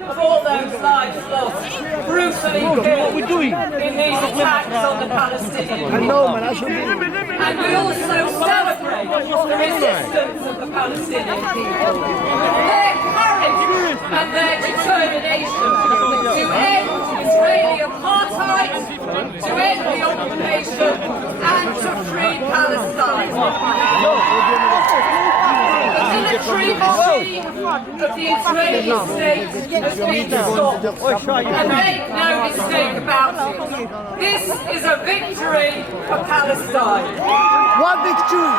Of all those lives lost, brutally killed in these attacks on the Palestinians. And we also celebrate the resistance of the Palestinian people, their courage and their determination to end Israeli apartheid, to end the occupation and to free Palestine. The military regime of the Israeli state has been stopped, and make no mistake about it. This is a victory for Palestine. What victory?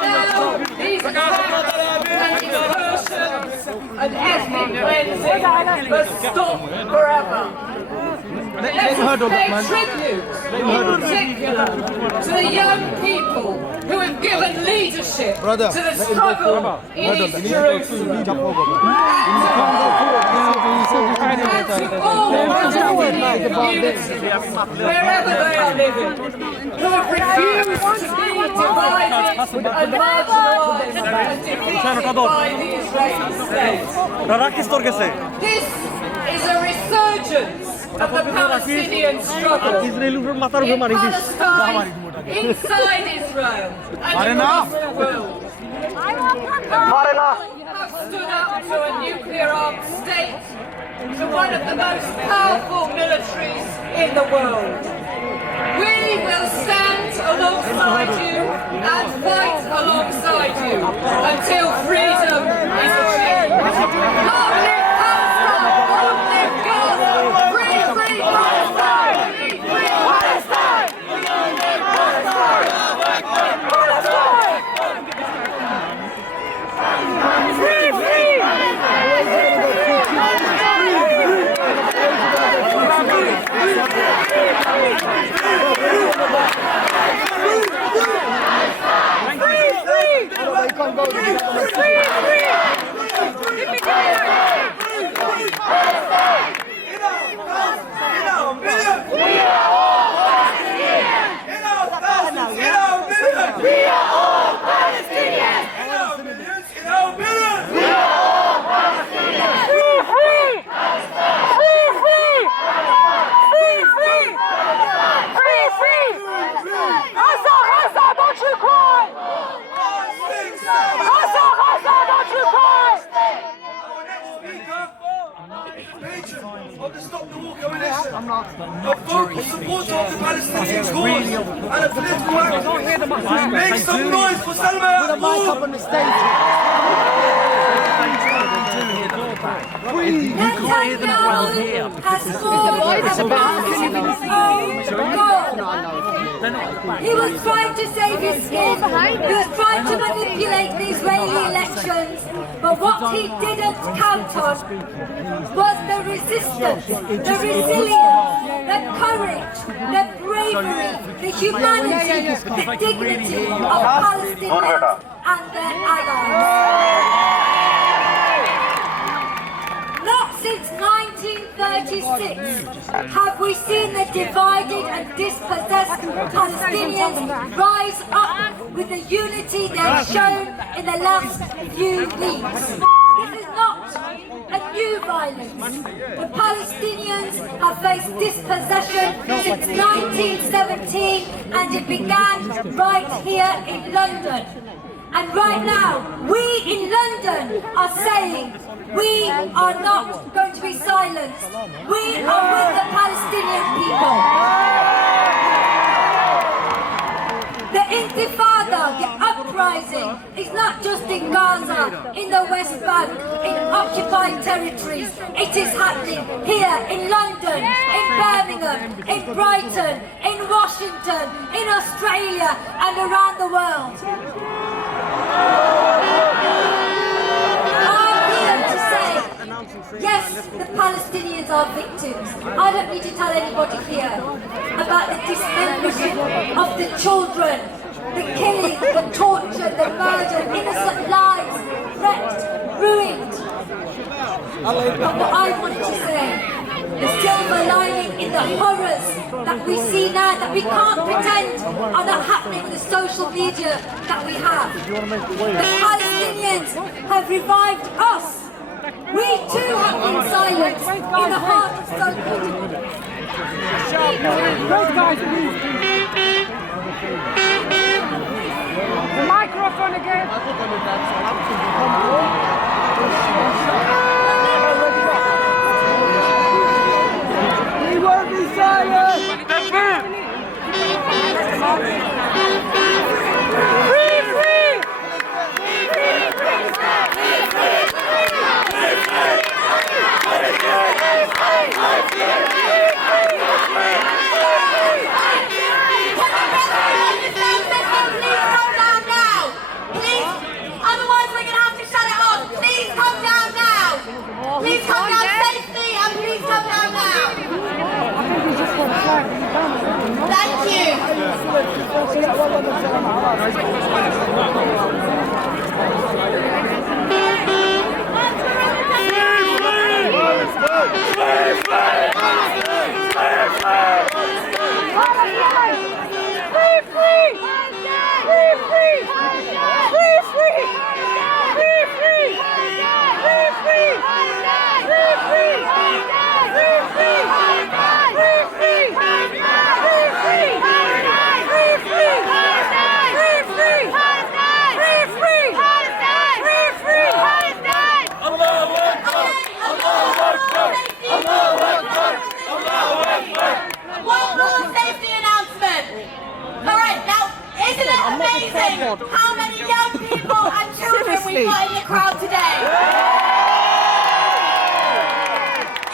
Now, these attacks and incursions and ethnic cleansing must stop forever. Let us pay tribute, in particular, to the young people who have given leadership to the struggle in East Jerusalem. And to all Palestinian communities, wherever they are living, who have refused to be divided and marginalised and defeated by the Israeli state. This is a resurgence of the Palestinian struggle in Palestine, inside Israel, and across the world. Have stood up to a nuclear-armed state, to one of the most powerful militaries in the world. We will stand alongside you and fight alongside you until freedom is achieved. Long live Palestine! Long live Gaza! Free, free Palestine! Free Palestine! Free, free! Of the Stop the War Coalition, a vocal supporter of the Palestinian cause, and a political activist. Make some noise for Salma Abdul! He was trying to save his skin. He was trying to manipulate the Israeli elections. But what he didn't count on was the resistance, the resilience, the courage, the bravery, the humanity, the dignity of Palestinians and their allies. Not since 1936 have we seen the divided and dispossessed Palestinians rise up with the unity they've shown in the last few weeks. This is not a new violence. The Palestinians have faced dispossession since 1917 and it began right here in London. And right now, we in London are saying we are not going to be silenced. We are with the Palestinian people. The Intifada, the uprising, is not just in Gaza, in the West Bank, in occupied territories. It is happening here in London, in Birmingham, in Brighton, in Washington, in Australia and around the world. Yes, the Palestinians are victims. I don't need to tell anybody here about the dismemberment of the children, the killing, the torture, the murder, innocent lives wrecked, ruined. But what I want to say the silver lining in the horrors that we see now, that we can't pretend are not happening with the social media that we have. The Palestinians have revived us. We too have been silenced in the heart of so-called. The microphone again. We won't be silent! Free, free! Please come down safely and please come down now. Thank you. How many young people and children we've got in the crowd today?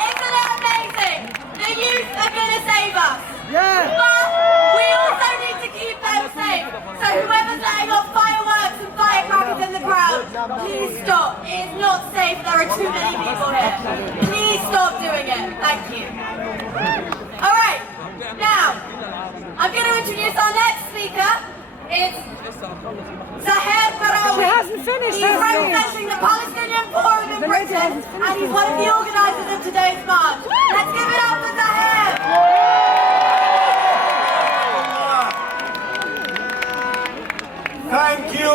Isn't it amazing? The youth are going to save us. Yeah. But we also need to keep them safe. So whoever's letting off fireworks and firecrackers in the crowd, please stop. It is not safe. There are too many people here. Please stop doing it. Thank you. All right. Now, I'm going to introduce our next speaker. It's Zahir Barawi. She hasn't finished, He's has she? representing the Palestinian Forum in Britain, and he's one of the organisers of today's march. Let's give it up for Zahir. Thank you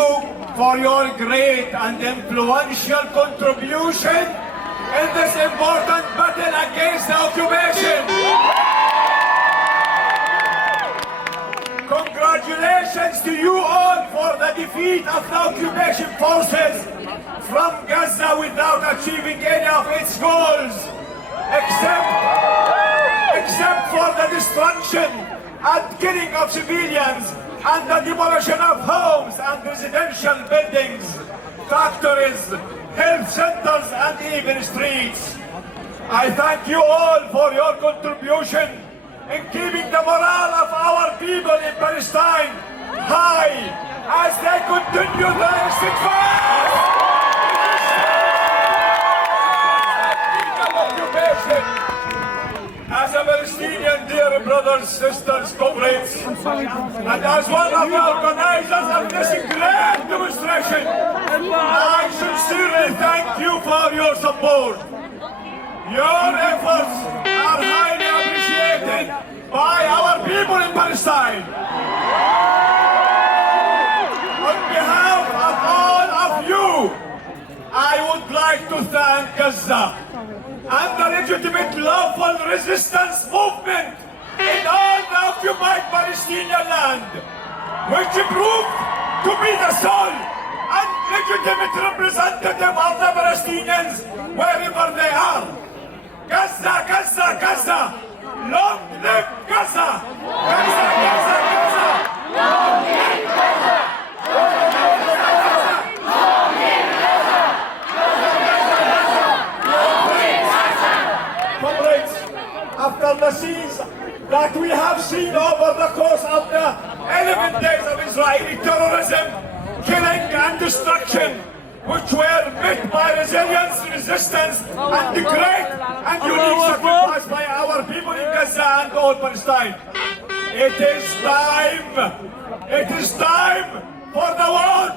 for your great and influential contribution in this important battle against the occupation. Congratulations to you all for the defeat of the occupation forces from Gaza without achieving any of its goals, except for the destruction and killing of civilians and the demolition of homes and residential buildings, factories, health centers and even streets. I thank you all for your contribution in keeping the morale of our people in Palestine high as they continue their steadfast occupation. As a Palestinian, dear brothers, sisters, comrades, and as one of the organizers of this great demonstration, I sincerely thank you for your support. Your efforts are highly appreciated by our people in Palestine. On behalf of all of you, I would like to thank Gaza and the legitimate lawful resistance movement in all the occupied Palestinian land, which proved to be the sole and legitimate representative of the Palestinians wherever they are. Gaza, Gaza, Gaza! Long live Gaza! Gaza, Gaza, Gaza! Long live Gaza! Comrades, after the scenes that we have seen over the course of the 11 days of Israeli terrorism, killing and destruction, which were met by resilience, resistance, and the great and unique sacrifice by our people in Gaza and all Palestine. It is time for the world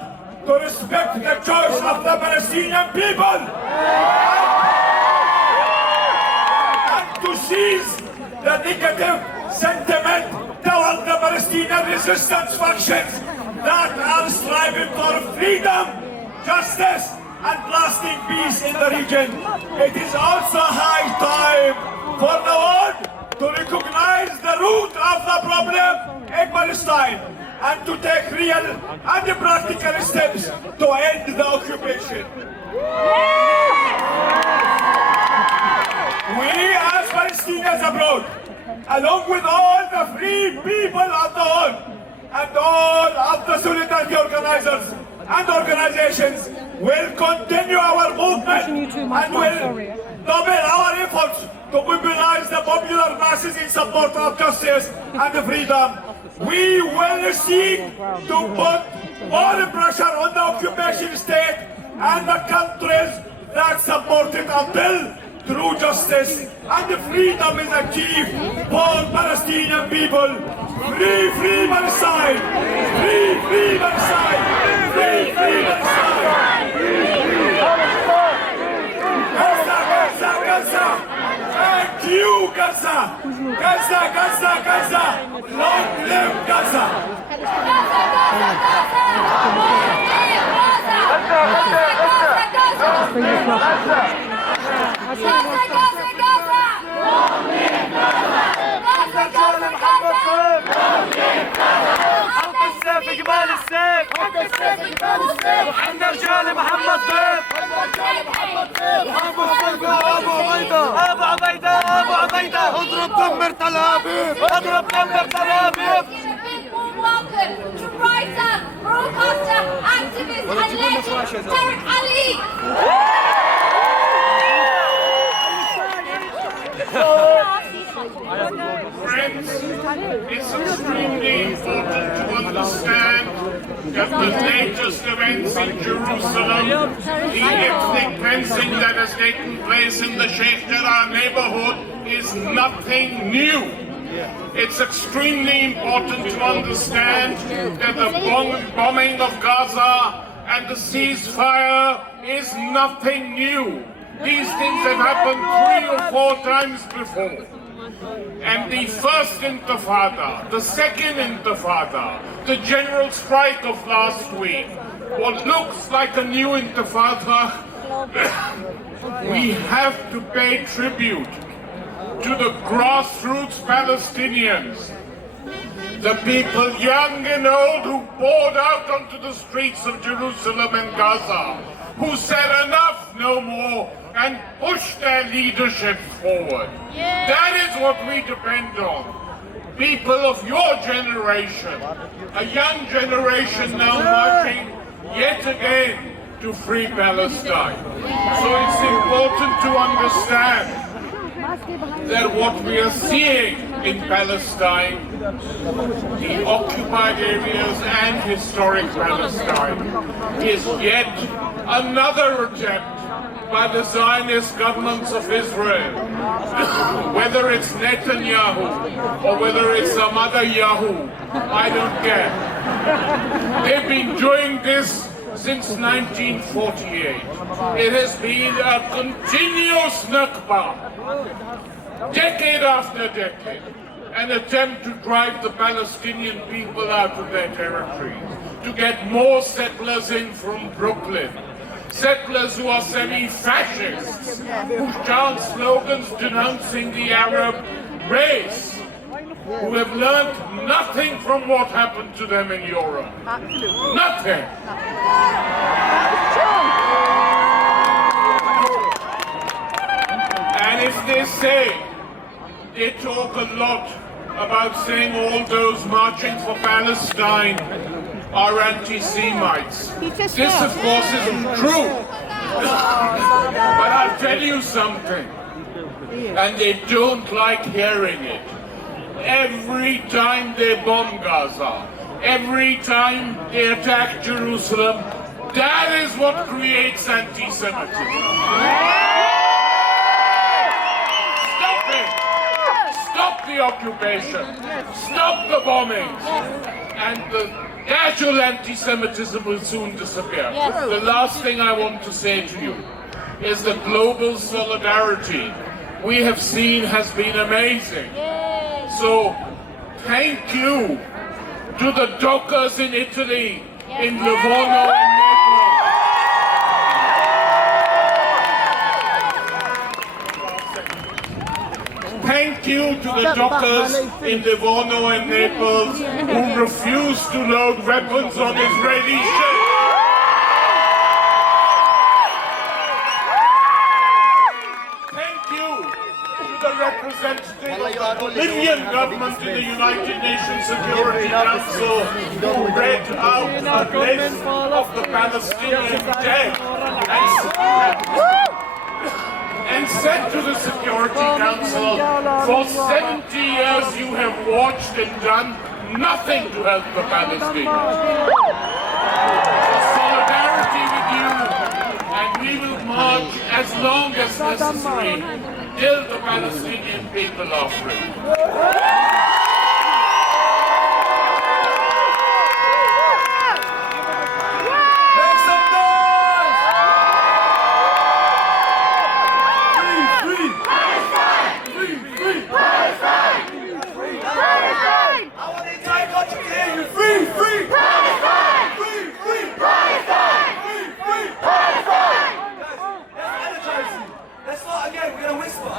to respect the choice of the Palestinian people and to seize the negative sentiment toward the Palestinian resistance factions that are striving for freedom, justice, and lasting peace in the region. It is also high time for the world to recognize the root of the problem in Palestine and to take real and practical steps to end the occupation. We as Palestinians abroad, along with all the free people of the world and all of the solidarity organizers and organizations, will continue our movement and will double our efforts to mobilize the popular masses in support of justice and freedom. We will seek to put more pressure on the occupation state and the countries that support it until true justice and freedom is achieved for Palestinian people. Free, free Palestine! Free, free Palestine! Free, free Palestine! Gaza, Gaza, Gaza! Thank you, Gaza! Gaza, Gaza, Gaza! Long live Gaza! جمال السيف وحنا رجال محمد ضيف ابو عبيده اضرب دمر تل ابيب اضرب دمر تل ابيب. Welcome to writer, broadcaster, activist and legend, Tarek Ali. Friends, it's extremely important to understand that the latest events in Jerusalem, the ethnic cleansing that has taken place in the Sheikh Jarrah neighborhood, is nothing new. It's extremely important to understand that the bombing of Gaza and the ceasefire is nothing new. These things have happened 3 or 4 times before. And the first intifada, the second intifada, the general strike of last week, what looks like a new intifada, we have to pay tribute to the grassroots Palestinians, the people young and old who poured out onto the streets of Jerusalem and Gaza, who said enough, no more, and pushed their leadership forward. That is what we depend on. People of your generation, a young generation now marching yet again to free Palestine. So it's important to understand that what we are seeing in Palestine, the occupied areas and historic Palestine, is yet another attempt by the Zionist governments of Israel, whether it's Netanyahu or whether it's some other Yahoo, I don't care. They've been doing this since 1948. It has been a continuous Nakba, decade after decade, an attempt to drive the Palestinian people out of their territories, to get more settlers in from Brooklyn, settlers who are semi-fascists, who chant slogans denouncing the Arab race, who have learned nothing from what happened to them in Europe. Nothing. And if they talk a lot about saying all those marching for Palestine are anti-Semites. This, of course, isn't true. But I'll tell you something, and they don't like hearing it. Every time they bomb Gaza, every time they attack Jerusalem, that is what creates anti-Semitism. Stop it! Stop the occupation! Stop the bombings! And the casual anti-Semitism will soon disappear. The last thing I want to say to you is that global solidarity we have seen has been amazing. So thank you to the dockers in Italy, in Livorno and Naples. Thank you to the dockers in Livorno and Naples who refused to load weapons on Israeli ships. Representative of the Libyan government in the United Nations Security Council who read out the list of the Palestinian dead and said to the Security Council, for 70 years you have watched and done nothing to help the Palestinians. Solidarity with you, and we will march as long as necessary till the Palestinian people are free. Make some noise! Free, free! Palestine! Free, free! Palestine! Free, Palestine! I want the entire country to hear you. Free, free! Palestine! Free, free! Palestine! Free, free! Palestine! Let's energize you. Let's start again. We're gonna whisper.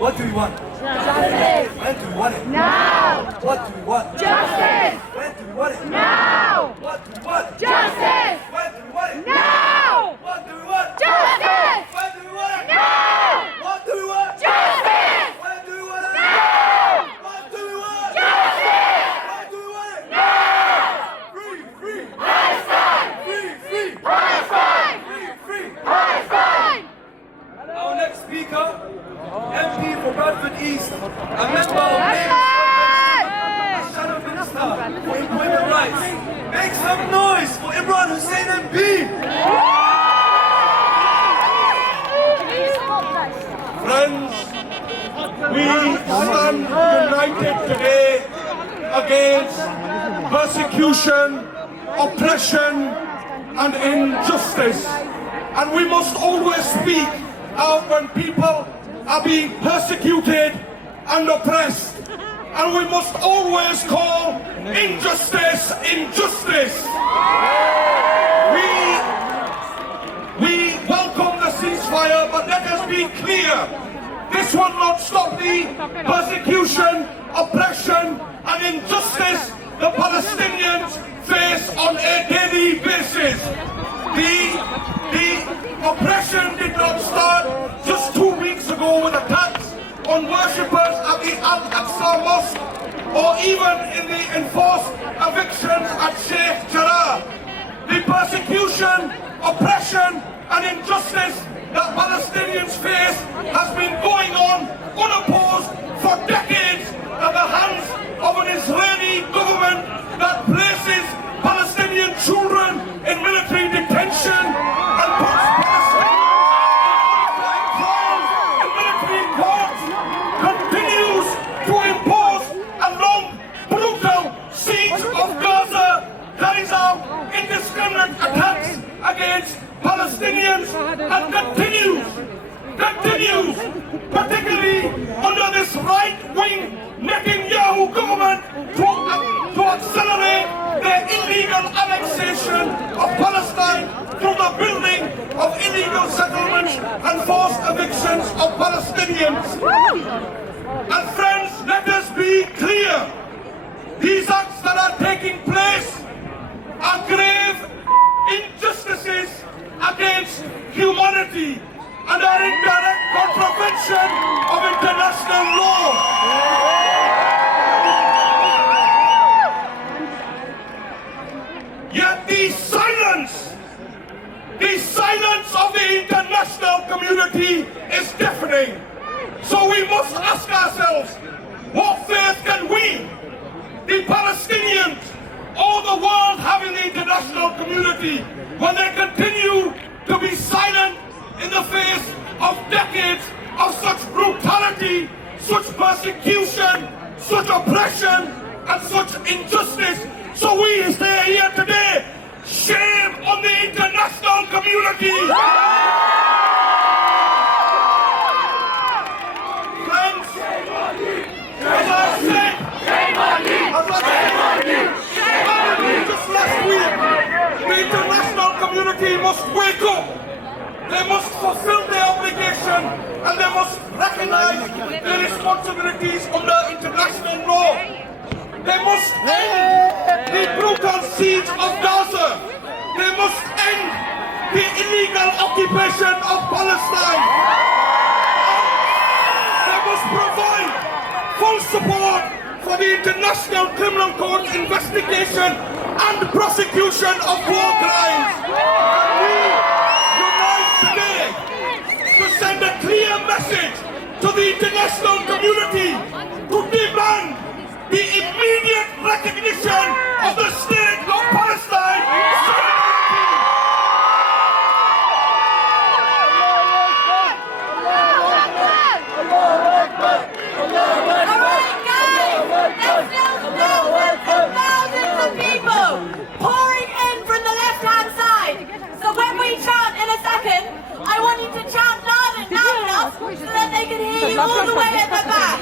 What do we want? Justice! When do we want it? Now! What do we want? Justice! When do we want it? Now! What do we want? Justice! When do we want it? Now! What do we want? Justice! When do we want it? Now! What do we want? Justice! When do we want it? Now! What do we want? Justice! When do we want it? Now! Free, free! Palestine! Free, free! Palestine! Free, free! Palestine! Our next speaker, MP for Bradford East, a member of Labour, Shadow Minister for Employment Rights. Make some noise for Imran Hussein MP! Friends, we stand united today against persecution, oppression, and injustice. And we must always speak out when people are being persecuted and oppressed. And we must always call injustice, injustice. We welcome the ceasefire, but let us be clear. This will not stop the persecution, oppression, and injustice the Palestinians face on a daily basis. The oppression did not start just 2 weeks ago with attacks on worshippers at the Al-Aqsa Mosque or even in the enforced evictions at Sheikh Jarrah. The persecution, oppression and injustice that Palestinians face has been going on unopposed for decades at the hands of an Israeli government that places Palestinian children in military detention and puts Palestinians in military courts, continues to impose a long, brutal siege of Gaza, carries out indiscriminate attacks against Palestinians, and continues, particularly under this right-wing Netanyahu government, to accelerate their illegal annexation of Palestine through the building of illegal settlements and forced evictions of Palestinians. And friends, let us be clear. These acts that are taking place are grave injustices against humanity and are in direct contravention of international law. Yet the silence of the international community is deafening. So we must ask ourselves, what faith can we, the Palestinians, or the world have in the international community when they continue to be silent in the face of decades of such brutality, such persecution, such oppression, and such injustice? So we stay here today. Shame on the international community. community must wake up. They must fulfill their obligation and they must recognize their responsibilities under international law. They must end the brutal siege of Gaza. They must end the illegal occupation of Palestine. They must provide full support for the International Criminal Court investigation and prosecution of war crimes. And we unite today to send a clear message to the international community to demand the immediate recognition of the state of Palestine. I want you to chant loud enough so that they can hear you all the way at the back.